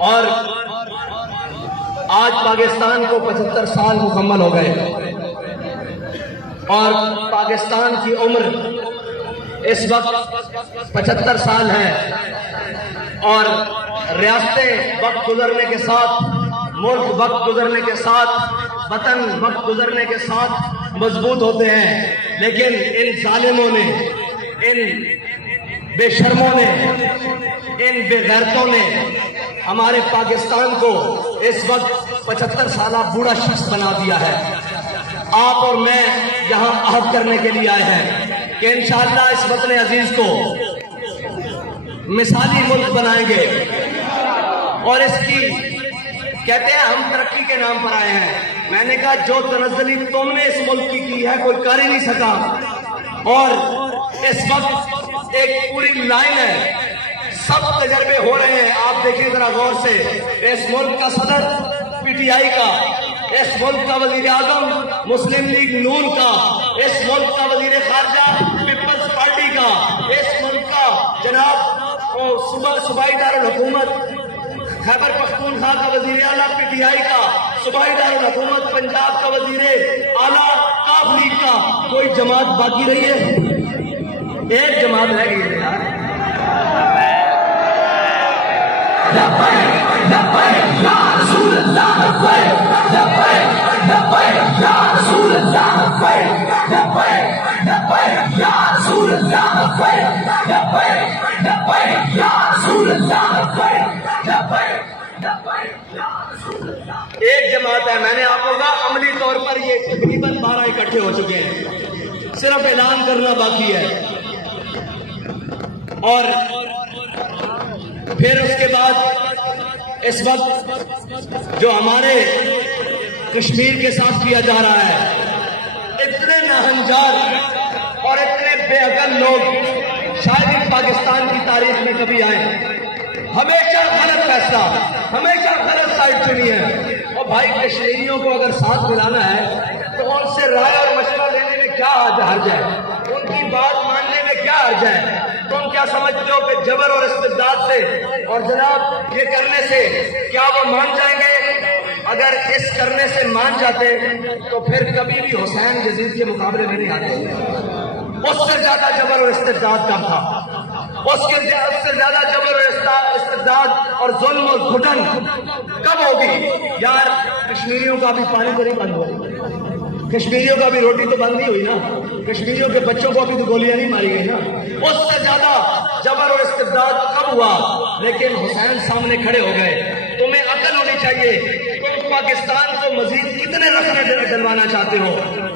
और आज पाकिस्तान को 75 साल मुकम्मल हो गए और पाकिस्तान की उम्र इस वक्त 75 साल है और रियासतें वक्त गुजरने के साथ, मुल्क वक्त गुजरने के साथ, वतन वक्त गुजरने के साथ मजबूत होते हैं। लेकिन इन जालिमों ने, इन बेशर्मों ने, इन बेगैरतों ने हमारे पाकिस्तान को इस वक्त 75 साल बूढ़ा शख्स बना दिया है। आप और मैं यहाँ अहद करने के लिए आए हैं कि इंशाअल्लाह इस वतन अजीज को मिसाली मुल्क बनाएंगे और इसकी, कहते हैं हम तरक्की के नाम पर आए हैं। मैंने कहा जो तनज़्ज़ुली तुमने इस मुल्क की है कोई कर ही नहीं सका। और इस वक्त एक पूरी लाइन है, सब तजर्बे हो रहे हैं। आप देखिए जरा गौर से, इस मुल्क का सदर पीटीआई का, इस मुल्क का वजीर आजम मुस्लिम लीग नून का, इस मुल्क का वजीर खारजा पीपल्स पार्टी का, इस मुल्क का जनाब सूबाई दारुल हुकूमत खैबर पख्तूनख्वा का वजीर आला पीटीआई का, सूबाई दारुल हुकूमत पंजाब का वजीर आला काफ लीग का। कोई जमात बाकी रही है? एक जमात रह गई है यार। एक जमात है। मैंने आपको कहा अमली तौर पर ये तकरीबन 12 इकट्ठे हो चुके हैं, सिर्फ ऐलान करना बाकी है। और फिर उसके बाद इस वक्त जो हमारे कश्मीर के साथ किया जा रहा है, इतने नाहंजार और इतने बेअकल लोग शायद पाकिस्तान की तारीख में कभी आए। हमेशा गलत फैसला, हमेशा गलत साइड चुनी है। और भाई कश्मीरियों को अगर साथ मिलाना है तो उनसे राय और मशवरा लेने में क्या हर्ज है, उनकी बात मानने में क्या हर्ज है। तुम क्या समझते हो कि जबर और इस्तिबदाद से और जनाब ये करने से क्या वो मान जाएंगे? अगर इस करने से मान जाते तो फिर कभी भी हुसैन यजीद के मुकाबले में नहीं आते। उससे ज्यादा जबर और इस्तिबदाद कम था, उससे ज्यादा जबर और इस्तिबदाद और जुल्म और घुटन कब होगी? यार कश्मीरियों का भी पानी तो नहीं बंद हुआ, कश्मीरियों का भी रोटी तो बंद नहीं हुई ना, कश्मीरियों के बच्चों को अभी तो गोलियां नहीं मारी गई ना। उससे ज्यादा जबर और इस्तिबदाद कब हुआ? लेकिन हुसैन सामने खड़े हो गए। तुम्हें अकल होनी चाहिए। तुम पाकिस्तान को मजीद कितने रखने डलवाना चाहते हो,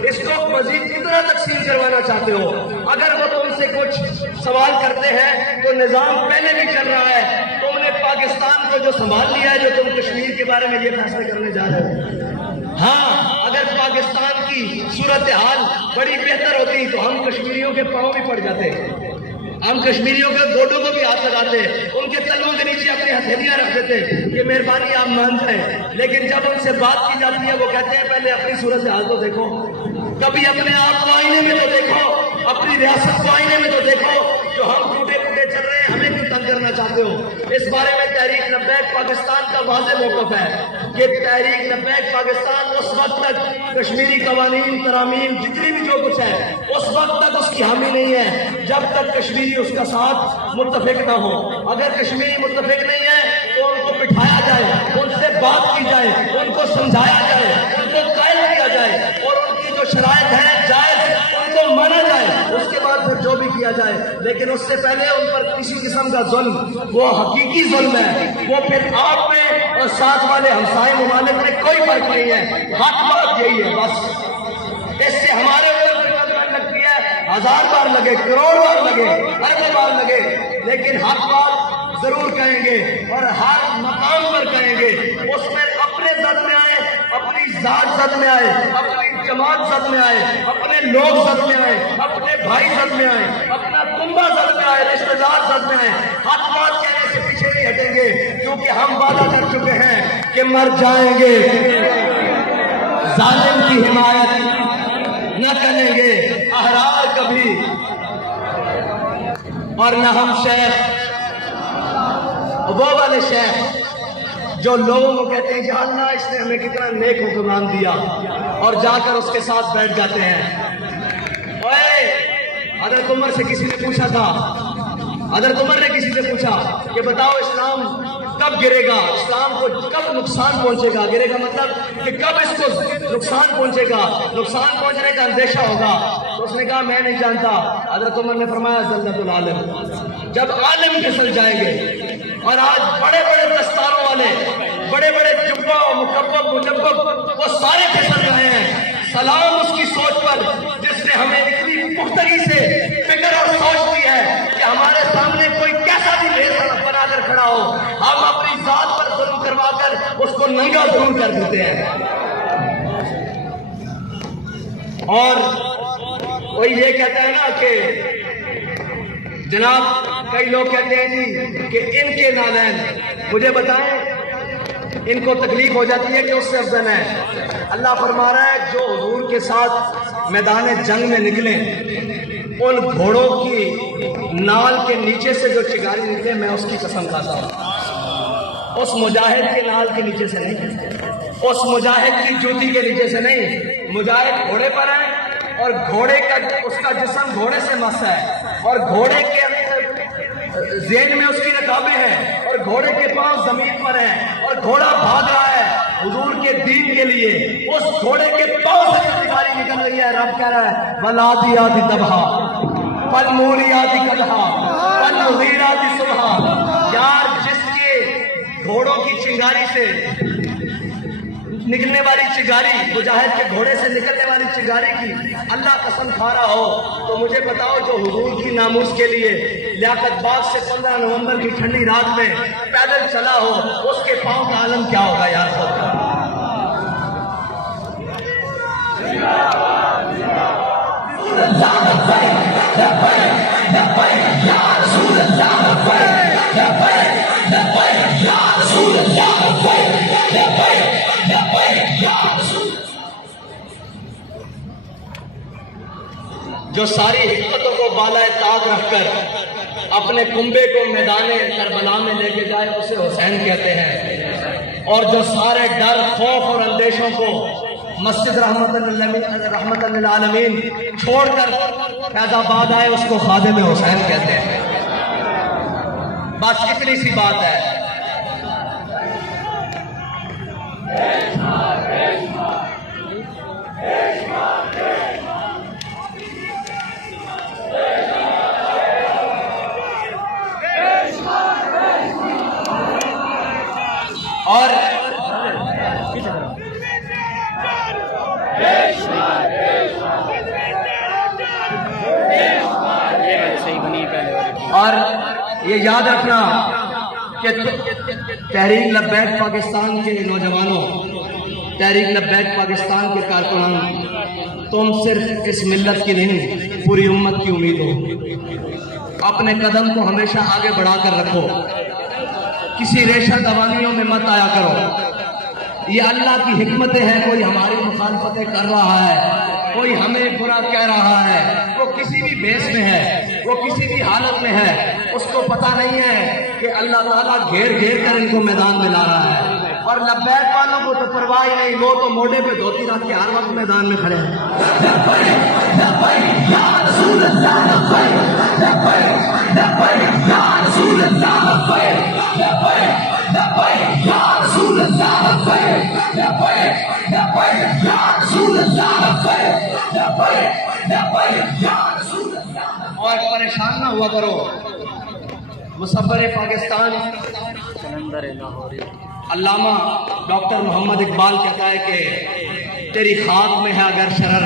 इसको मजीद कितना तकसीम करवाना चाहते हो? अगर वो तुमसे कुछ सवाल करते हैं तो निजाम पहले भी चल रहा है। तुमने पाकिस्तान को जो संभाल लिया है, जो तुम कश्मीर के बारे में ये फैसले करने जा रहे हो। हाँ, अगर पाकिस्तान की सूरत हाल बड़ी बेहतर होती तो हम कश्मीरियों के पांव भी पड़ जाते, हम कश्मीरियों के गोडों को भी हाथ लगाते, उनके तलवों के नीचे अपनी हथेलियां रख देते कि मेहरबानी आप मान जाएं। लेकिन जब उनसे बात की जाती है वो कहते हैं पहले अपनी सूरत हाल तो देखो, कभी अपने आप को आईने में तो देखो, अपनी रियासत को आईने में तो देखो। जो हम टूटे फूटे चल रहे हैं, हमें क्यों तंग करना चाहते हो? इस बारे में तहरीक लब्बैक पाकिस्तान का वाज़ेह मौक़िफ़ है कि तहरीक लब्बैक पाकिस्तान उस वक्त तक कश्मीरी कवानीन, तरामीम, जितनी भी जो कुछ है, उस वक्त तक उसकी हामी नहीं है जब तक कश्मीरी उसका साथ मुत्तफिक ना हो। अगर कश्मीरी मुत्तफिक नहीं है तो उनको बिठाया जाए, उनसे बात की जाए, उनको समझाया जाए, उनको कायल किया जाए और उनकी जो शराइत है जायज उनको माना जाए, उसके बाद फिर जो भी किया जाए। लेकिन उससे पहले उन पर किसी किस्म का जुल्म, वो हकीकी जुल्म है, वो फिर आप में और साथ वाले हमसाए मुमालिक में कोई फर्क नहीं है। हक बात यही है बस। इससे हमारे ऊपर लगती है, 1000 बार लगे, करोड़ बार लगे, अरबों बार लगे, लेकिन हक बात जरूर कहेंगे और हर मकाम पर कहेंगे। उसमें अपने जद में आए, अपनी जात जद में आए, अपनी जमात जद में आए, अपने लोग जद में आए, अपने भाई जद में आए, अपना कुंबा जद में आए, रिश्तेदार जद में आए, हक बात कहने से पीछे नहीं हटेंगे, क्योंकि हम वादा कर चुके हैं कि मर जाएंगे, जालिम की हिमायत न करेंगे, अहरार और न हम शेख वो वाले शेख जो लोगों को कहते हैं कि अल्लाह इसने हमें कितना नेक हुक्मरान दिया और जाकर उसके साथ बैठ जाते हैं। ओए हज़रत उमर से किसी ने पूछा था, हज़रत उमर ने किसी से पूछा कि बताओ इस्लाम कब गिरेगा, इस्लाम को कब नुकसान पहुंचेगा। गिरेगा मतलब कि कब इसको नुकसान पहुंचेगा, नुकसान पहुंचने का अंदेशा होगा। तो उसने कहा मैं नहीं जानता। हज़रत उमर ने फरमाया ज़ल्लतुल आलिम, जब आलिम फिसल जाएंगे। और आज बड़े बड़े दस्तारों वाले, बड़े बड़े जुब्बा मुकब्बब मुजब्बब वो सारे फिसल रहे हैं। सलाम उसकी सोच पर जिसने हमें इतनी पुख्तगी से फिक्र और सोच दी है कि हमारे सामने कोई कैसा भी भेद बनाकर खड़ा हो, हम अपनी जात पर जुल्म करवाकर उसको नंगा जरूर कर देते हैं। और वही ये कहता है ना कि जनाब कई लोग कहते हैं जी कि इनके नालैन, मुझे बताएं इनको तकलीफ हो जाती है कि उससे अफजल है। अल्लाह फरमा रहा है जो हुजूर के साथ मैदान जंग में निकले, उन घोड़ों की नाल के नीचे से जो चिंगारी निकले, मैं उसकी कसम खाता हूँ। उस मुजाहिद के नाल के नीचे से नहीं, उस मुजाहिद की जूती के नीचे से नहीं। मुजाहिद घोड़े पर है और घोड़े का उसका जिस्म घोड़े से मस है और घोड़े के ज़ेन में उसकी रकाबें हैं और घोड़े के पांव जमीन पर हैं और घोड़ा भाग रहा है हुजूर के दीन के लिए। उस घोड़े के पांव से चिंगारी निकल रही है। रब कह रहा है वलादियाति दबहा फलमूलियाति कदहा फलमुगीराति सुबहा। यार जिसके घोड़ों की चिंगारी से निकलने वाली चिंगारी, मुजाहिद के घोड़े से निकलने वाली चिंगारी की अल्लाह कसम खा रहा हो, तो मुझे बताओ जो हुजूर की नामूस के लिए लियाकत बाग से 15 नवंबर की ठंडी रात में पैदल चला हो, उसके पांव का आलम क्या होगा यार। जो सारी हिकमतों को बालाए ताक रखकर अपने कुंबे को मैदाने करबला में लेके जाए, उसे हुसैन कहते हैं। और जो सारे डर, खौफ और अंदेशों को मस्जिद रहमतुल लिल आलमीन छोड़कर फैजाबाद आए, उसको खादिम हुसैन कहते हैं। बस इतनी सी बात है। और ये याद रखना कि तहरीक लब्बैक पाकिस्तान के नौजवानों, तहरीक लब्बैक पाकिस्तान के कारकुनान, तुम सिर्फ इस मिल्लत की नहीं पूरी उम्मत की उम्मीद हो। अपने कदम को हमेशा आगे बढ़ाकर रखो, किसी रेशा दवानियों में मत आया करो। ये अल्लाह की हिकमतें हैं। कोई हमारी मुखालफतें कर रहा है, कोई हमें बुरा कह रहा है, वो किसी भी भेष में है, वो किसी भी हालत में है, उसको पता नहीं है कि अल्लाह ताला घेर घेर कर इनको मैदान में ला रहा है। और लब्बैक वालों को तो परवाह ही नहीं, वो तो मोढे पे धोती रख के हर वक्त मैदान में खड़े हैं। और परेशान ना हुआ करो। मुसव्विर पाकिस्तान अल्लामा डॉक्टर मोहम्मद इकबाल कहता है कि तेरी खाक में है अगर शरर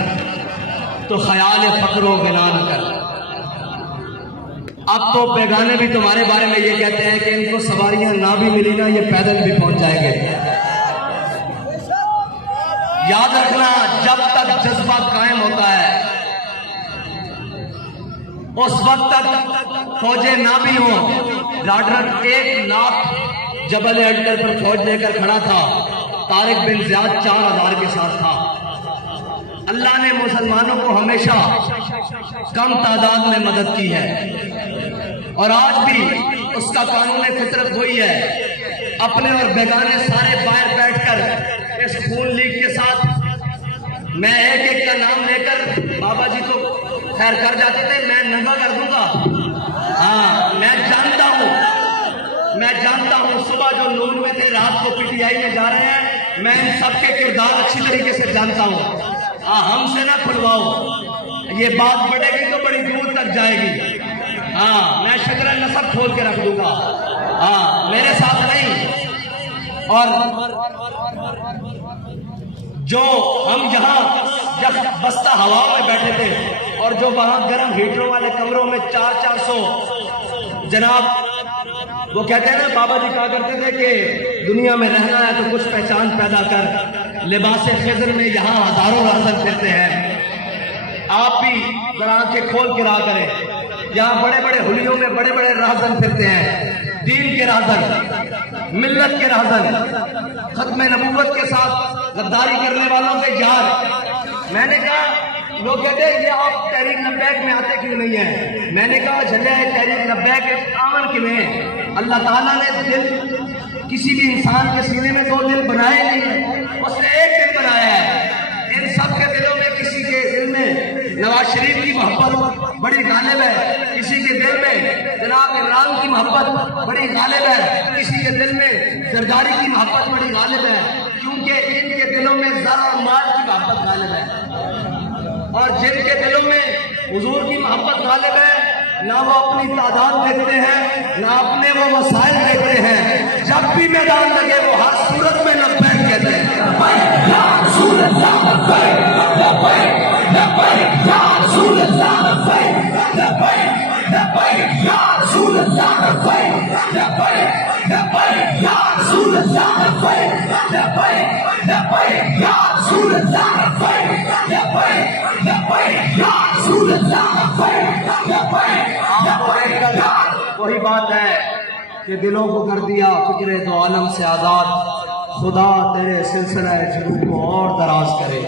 तो ख्याल फक्र गिना न कर। अब तो बेगाने भी तुम्हारे बारे में ये कहते हैं कि इनको सवारियां ना भी मिली ना, ये पैदल भी पहुंच जाएंगे। याद रखना, जब तक जज्बा कायम होता है उस वक्त तक फौजें ना भी हो। राडर 1 लाख जबल अड्डर पर फौज लेकर खड़ा था, तारिक बिन ज़ियाद 4000 के साथ था। अल्लाह ने मुसलमानों को हमेशा कम तादाद में मदद की है। और आज भी उसका कानून फितरत वही है। अपने और बेगाने सारे बाहर बैठकर इस खून लीग के साथ, मैं एक एक का नाम लेकर, बाबा जी तो खैर कर जाते थे, मैं नंगा कर दूंगा। हाँ, मैं जानता हूं सुबह जो नून में थे, रात को पीटीआई में जा रहे हैं, मैं इन सबके किरदार अच्छी तरीके से जानता हूं। हमसे ना खुलवाओ, ये बात बढ़ेगी तो बड़ी दूर तक जाएगी। हाँ, मैं शजरा नसब खोल के रख दूंगा। हाँ, मेरे साथ नहीं। और जो हम यहाँ जब बस्ता हवा में बैठे थे और जो वहां गर्म हीटरों वाले कमरों में 400-400 जनाब, वो कहते हैं ना, बाबा जी कहा करते थे कि दुनिया में रहना है तो कुछ पहचान पैदा कर। लिबासे खिज़र में यहाँ हजारों राहज़न फिरते हैं। आप भी जरा आंखें खोल के रहा करें। यहाँ बड़े बड़े हुलियों में बड़े बड़े राहज़न फिरते हैं, दीन के राहज़न, मिल्लत के राहज़न, खत्म नबूवत के साथ गद्दारी करने वालों के यार। मैंने कहा, लोग कहते हैं ये आप तहरीक लब्बैक में आते क्यों नहीं है? मैंने कहा झंडा तहरीक लब्बैक आमन क्यों है? अल्लाह ताला ने दिल किसी भी इंसान के सीने में 2 दिल बनाए नहीं, उसने एक दिल बनाया है। इन सब के दिलों में, किसी के दिल में नवाज शरीफ की मोहब्बत बड़ी गालिब है, किसी के दिल में जनाब इमरान की मोहब्बत बड़ी गालिब है, किसी के दिल में जरदारी की मोहब्बत बड़ी गालिब है, क्योंकि इनके दिलों में ज़र और माल की मोहब्बत गालिब है। और जिनके दिलों में हुजूर की मोहब्बत गालिब है, ना वो अपनी तादाद देखते हैं, ना अपने वो वसाइल देखते हैं। जब भी मैदान लगे वो हर सूरत में लब्बैक कहते हैं। वही बात है कि दिलों को कर दिया फिक्रे दो आलम से आजाद, खुदा तेरे सिलसिला जुलूम को और दराज करे।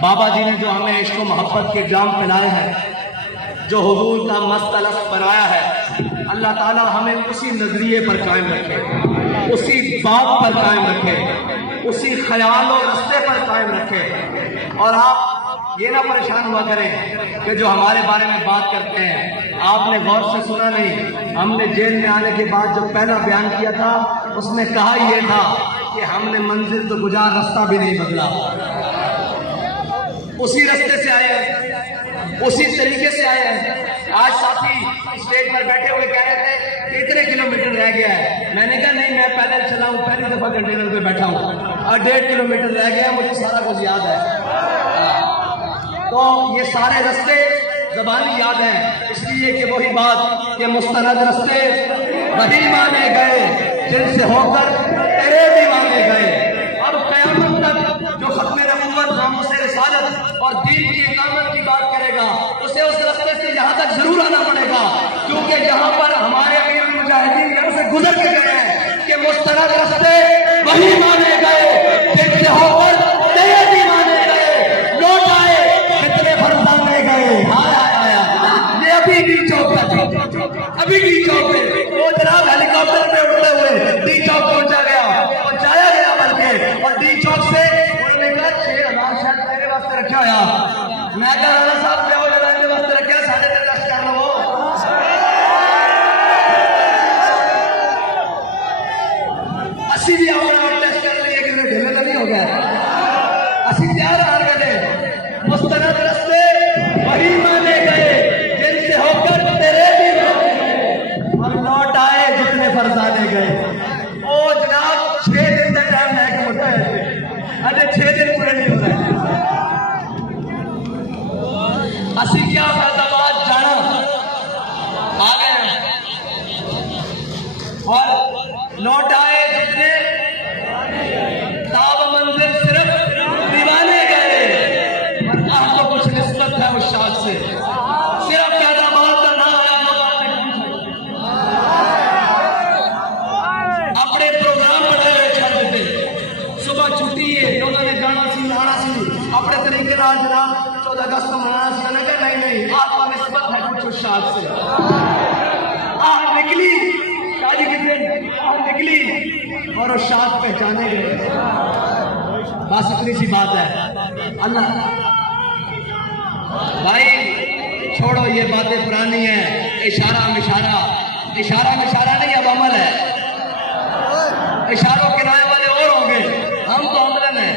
बाबा जी ने जो हमें इश्क मोहब्बत के जाम पिलाए हैं, जो हुजूर का मस्तलफ बनाया है, अल्लाह ताला हमें उसी नजरिए पर कायम रखे, उसी बात पर कायम रखे, उसी ख्याल और रस्ते पर कायम रखे। और आप ये ना परेशान हुआ करें कि जो हमारे बारे में बात करते हैं, आपने गौर से सुना नहीं, हमने जेल में आने के बाद जो पहला बयान किया था उसमें कहा यह था कि हमने मंजिल तो गुजार, रास्ता भी नहीं बदला। उसी रास्ते से आए हैं, उसी तरीके से आए हैं। आज साथी स्टेज पर बैठे हुए कह रहे थे इतने किलोमीटर रह गया है। मैंने कहा नहीं, मैं पैदल चला हूँ, पहली दफा कंटेनर पे बैठा हूँ और 1.5 किलोमीटर रह गया, मुझे सारा कुछ याद है। तो ये सारे रास्ते ज़बानी याद हैं, इसलिए कि वही बात कि मुस्तनद रास्ते वही माने गए जिनसे होकर तेरे दीवाने गए। अब क़यामत तक जो खत्म नबूवत, नामूस रिसालत और दीन की इकामत की बात करेगा, उसे उस रास्ते से यहाँ तक जरूर आना पड़ेगा, क्योंकि यहाँ पर हमारे अमीरुल मुजाहिदीन यहाँ से गुजर के गए हैं कि मुस्तनद रास्ते वही माने गए जिनसे होकर तेरे दीवाने गए, लौट आए कितने फरजाने गए। आया ये अभी डी चौक का, अभी डी चौक पे वो जनाब हेलीकॉप्टर पे उड़ते हुए डी चौक पहुंचा गया, पहुंचाया गया बल्कि, और डी चौक से उन्होंने कहा 6000 शायद मेरे वास्ते रखा होया। मैं कहा राणा साहब क्या हो जाना मेरे वास्ते रखा, 3.5 लाख कर लो। असी भी अपना टेस्ट कर लिए कि ढेले तो नहीं हो गया, असी तैयार हार गए। मुस्तनद रास्ते वही माने गए जिनसे होकर तेरे भी माने गए, और लौट आए जितने फरजाने गए। ओ जनाब 6 दिन का टाइम है कि होता है, अरे 6 दिन पूरे नहीं हो रहे। असी क्या फैजाबाद जाना आ गए और लौट आए जितने ताब मंजिल सिर्फ दीवाने गए। और आपको कुछ निस्बत है उस शाख से, सिर्फ फैजाबाद का नाम अपने प्रोग्राम बनाए हुए छड़ देते, सुबह छुट्टी है, लोगों ने जाना सी आना सी अपने तरीके नाल जनाब 14 अगस्त को मनाना सी। नहीं, आपका निस्बत है कुछ उस शाख से। बाहर निकली और वो शाद पहचाने गए। बस इतनी सी बात है। अल्लाह भाई छोड़ो, ये बातें पुरानी है। इशारा मिशारा, इशारा मिशारा नहीं, अब अमल है। इशारों किनारे वाले और होंगे, हम तो अमलन है।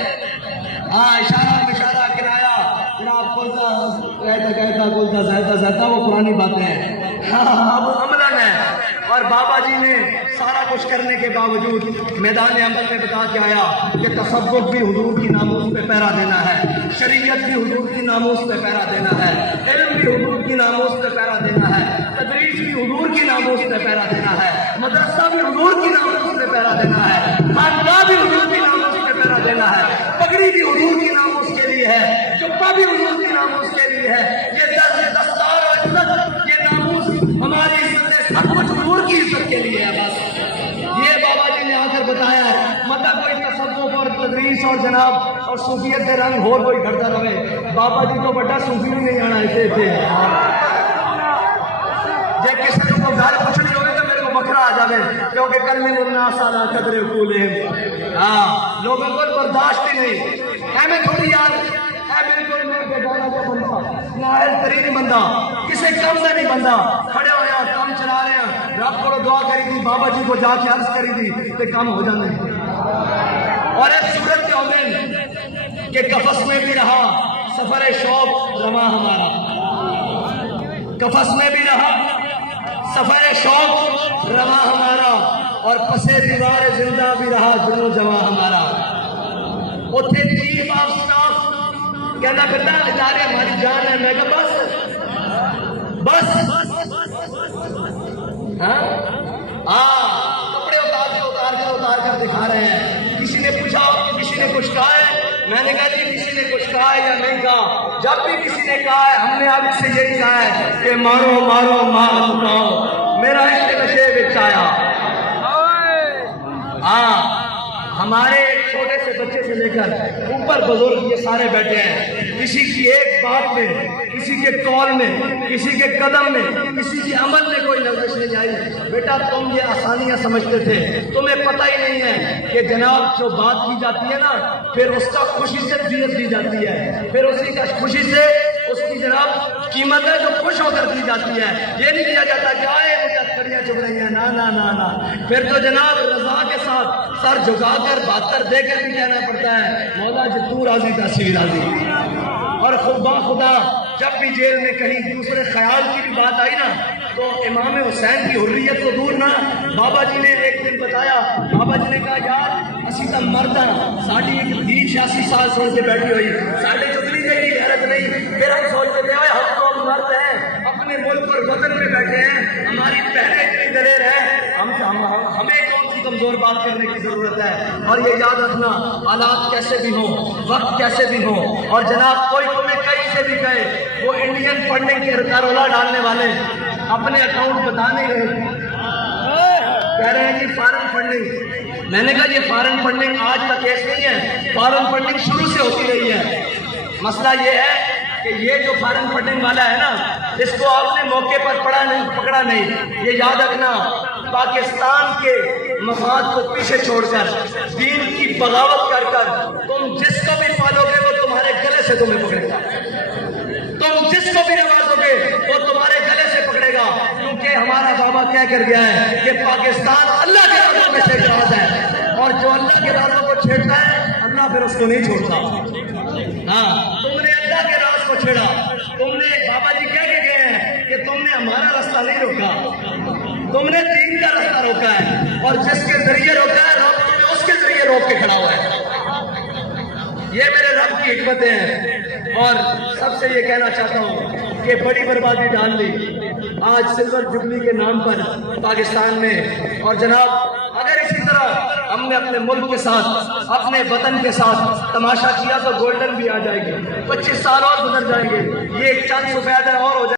हाँ, इशारा मिशारा किनारा जनाब बोलता कहता बोलता जहता जहता, वो पुरानी बातें हैं। हाँ, अब अमलन है। और बाबा जी ने सारा कुछ करने के बावजूद मैदान अमल में बता के आया कि तसव्वुफ भी हुजूर की नामूस पे पहरा देना है, शरीयत भी हुजूर की नामूस पे पहरा देना है, इल्म भी हुजूर की नामूस पे पहरा देना है, तदरीस भी हुजूर की नामूस पे पहरा देना है, मदरसा भी हुजूर की नामूस पे पहरा देना है, खानकाह भी हुजूर की नामूस पे पहरा देना है, पगड़ी भी हुजूर की नामूस के लिए है, जुब्बा भी हुजूर की नामूस के लिए है। ये दस्तार और इज्जत, ये नामूस हमारी इज्जत सब कुछ हुजूर की इज्जत के लिए है। बस ये बाबा जी ने आकर बताया है। मतलब कोई तसव्वुफ और तदरीस और जनाब और सूफियत के रंग होर कोई करता रहे। बाबा जी तो बड़ा सूफी नहीं आना ऐसे थे। जे किसी को घर कुछ नहीं होगा तो मेरे को बकरा आ जाए, क्योंकि कल में मुन्ना साला कदरे फूले। हाँ, लोगों को बर्दाश्त ही नहीं है। मैं थोड़ी यार बिल्कुल तरीन बंदा, किसी कम से नहीं बंदा, खड़े हो यार, काम चला रहे हैं, रब को दुआ करी थी, बाबा जी को जाके अर्ज करी थी तो काम हो जाने। और एक सूरत के होने के कफस में भी रहा सफर शौक रमा हमारा, कफस में भी रहा सफर शौक रमा हमारा, और पसे दीवार जिंदा भी रहा जुनू जवा हमारा। उठे चीफ ऑफ स्टाफ कहना बेटा बेचारे हमारी जान है। मैं कहा बस बस कपड़े उतार कर दिखा रहे हैं। किसी ने पूछा, किसी ने कुछ कहा है? मैंने कहा जी किसी ने कुछ कहा है या नहीं कहा? जब भी किसी ने कहा है, हमने अब इससे यही कहा है कि मारो मारो मार मुकाओ, मेरा इसके नशे बिच आया। हाँ, हमारे एक छोटे से बच्चे से लेकर ऊपर बुजुर्ग ये सारे बैठे हैं। किसी की एक बात में, किसी के कॉल में, किसी के कदम में, किसी के अमल में कोई लफ्ज़ नहीं आई। बेटा तुम ये आसानियां समझते थे, तुम्हें पता ही नहीं है कि जनाब जो बात की जाती है ना, फिर उसका खुशी से दियत दी जाती है, फिर उसी का खुशी से उसकी जनाब कीमत है जो खुश होकर दी जाती है। ये नहीं किया जाता कि आए मुझे कड़ियाँ चुभ रही हैं, ना ना ना ना। फिर तो जनाब रजा के साथ सर झुकाकर बातर देकर भी कहना पड़ता है मौला जी तू राजी तासी राजी। और खुदा जब भी जेल में कहीं दूसरे ख्याल की भी बात आई ना, तो इमाम हुसैन की हुर्रियत को दूर ना, बाबा जी ने एक दिन बताया, बाबा जी ने कहा यार असी तो मर्द हाँ, साड़ी एक धी 86 साल सुन के बैठी हुई, साढ़े चुगली गई हैरत नहीं। फिर हम सोचते थे हम तो मर्द हैं, अपने मुल्क और वतन में बैठे हैं, हमारी बहनें इतनी दलेर है, हमें कौन सी कमजोर बात करने की जरूरत है। और ये याद रखना, हालात कैसे भी हो, वक्त कैसे भी हो, और जनाब कोई तुम्हें कहीं से भी कहे, वो इंडियन फंडिंग के रोला डालने वाले अपने अकाउंट बता नहीं रहे, कह रहे हैं कि फॉरेन फंडिंग। मैंने कहा ये फॉरेन फंडिंग आज का केस नहीं है, फॉरेन फंडिंग शुरू से होती रही है। मसला ये है कि ये जो फॉरेन फंडिंग वाला है ना, इसको आपने मौके पर पकड़ा नहीं। ये याद रखना, पाकिस्तान के मफाद को पीछे छोड़कर दीन की बगावत कर तुम जिसको भी पालोगे वो तुम्हारे गले से तुम्हें पकड़ेगा, तुम जिसको भी नवाजोगे वो तुम्हारे गले से पकड़ेगा। क्योंकि हमारा बाबा क्या कर गया है कि पाकिस्तान अल्लाह के राज़ों में से राज है, और जो अल्लाह के राज़ों को छेड़ता है अल्लाह फिर उसको नहीं छोड़ता। हाँ, तुमने अल्लाह के राज को छेड़ा, तुमने बाबा जी क्या कह गए हैं कि तुमने हमारा रास्ता नहीं रोका, तुमने दीन का रास्ता रोका है, और जिसके जरिए रोका है रब तुम्हें उसके जरिए रोक के खड़ा हुआ है। ये मेरे रब की हिकमतें हैं। और सबसे ये कहना चाहता हूँ कि बड़ी बर्बादी डाल दी आज सिल्वर जुबली के नाम पर पाकिस्तान में। और जनाब अगर इसी तरह हमने अपने मुल्क के साथ, अपने वतन के साथ तमाशा किया तो गोल्डन भी आ जाएगी, 25 साल और गुजर जाएंगे, ये एक चंद सफेद और हो जाएगा।